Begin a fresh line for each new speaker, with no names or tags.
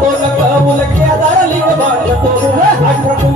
को न कबूल किया दारा लिख बांट को हट को